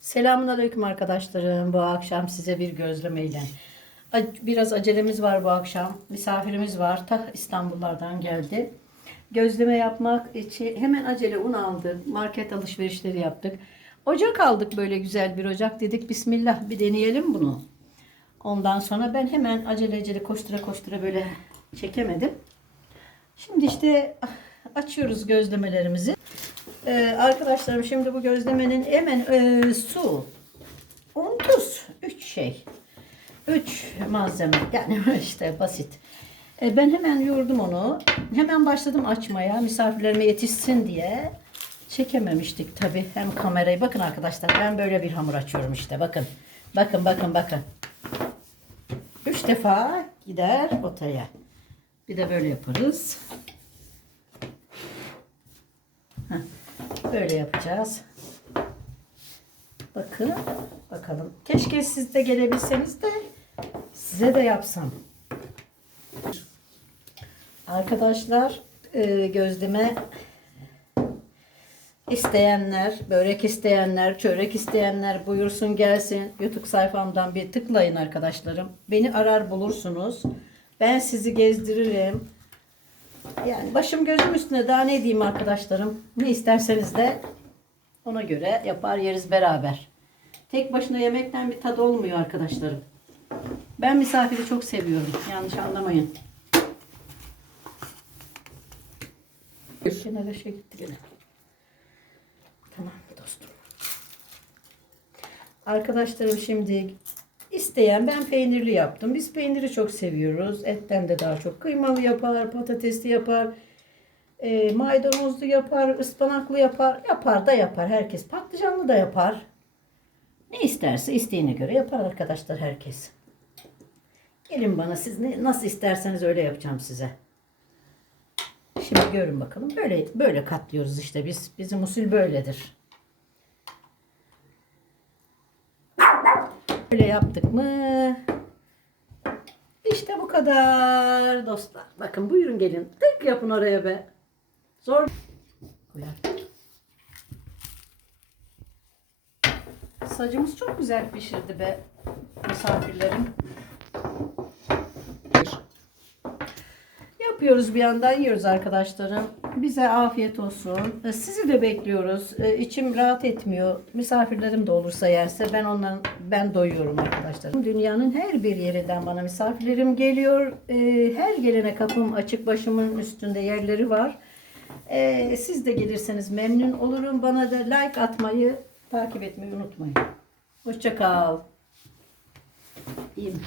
Selamun Aleyküm arkadaşlarım. Bu akşam size bir gözlemeyle. Biraz acelemiz var bu akşam. Misafirimiz var. Ta İstanbullardan geldi. Gözleme yapmak için hemen acele un aldık. Market alışverişleri yaptık. Ocak aldık böyle güzel bir ocak. Dedik Bismillah bir deneyelim bunu. Ondan sonra ben hemen acele acele koştura koştura böyle çekemedim. Şimdi işte açıyoruz gözlemelerimizi. Ee, arkadaşlarım şimdi bu gözlemenin hemen e, su, un, tuz. Üç şey. Üç malzeme. Yani işte basit. E, ben hemen yoğurdum onu. Hemen başladım açmaya. Misafirlerime yetişsin diye. Çekememiştik tabii. Hem kamerayı. Bakın arkadaşlar ben böyle bir hamur açıyorum işte. Bakın. Bakın bakın bakın. Üç defa gider potaya. Bir de böyle yaparız. Heh, Böyle yapacağız. Bakın. Bakalım. Keşke siz de gelebilseniz de size de yapsam. Arkadaşlar e, gözleme isteyenler, börek isteyenler, çörek isteyenler buyursun gelsin. YouTube sayfamdan bir tıklayın arkadaşlarım. Beni arar bulursunuz. Ben sizi gezdiririm. Yani başım gözüm üstüne daha ne diyeyim arkadaşlarım. Ne isterseniz de ona göre yapar yeriz beraber. Tek başına yemekten bir tadı olmuyor arkadaşlarım. Ben misafiri çok seviyorum. Yanlış anlamayın. Kenara şey gitti gene. Tamam dostum. Arkadaşlarım şimdi isteyen ben peynirli yaptım. Biz peyniri çok seviyoruz. Etten de daha çok. Kıymalı yapar, patatesli yapar, e, maydanozlu yapar, ıspanaklı yapar. Yapar da yapar herkes. Patlıcanlı da yapar. Ne isterse isteğine göre yapar arkadaşlar herkes. Gelin bana siz ne, nasıl isterseniz öyle yapacağım size. Şimdi görün bakalım. Böyle böyle katlıyoruz işte biz. Bizim usul böyledir. Böyle yaptık mı? İşte bu kadar dostlar. Bakın buyurun gelin. Tık yapın oraya be. Zor. Sacımız çok güzel pişirdi be misafirlerim. Yapıyoruz bir yandan yiyoruz arkadaşlarım. Bize afiyet olsun. E, Sizi de bekliyoruz. E, İçim rahat etmiyor. Misafirlerim de olursa yerse ben ondan ben doyuyorum arkadaşlar. Dünyanın her bir yerinden bana misafirlerim geliyor. E, Her gelene kapım açık başımın üstünde yerleri var. Siz de gelirseniz memnun olurum. Bana da like atmayı, takip etmeyi unutmayın. Hoşça kal. İyiyim.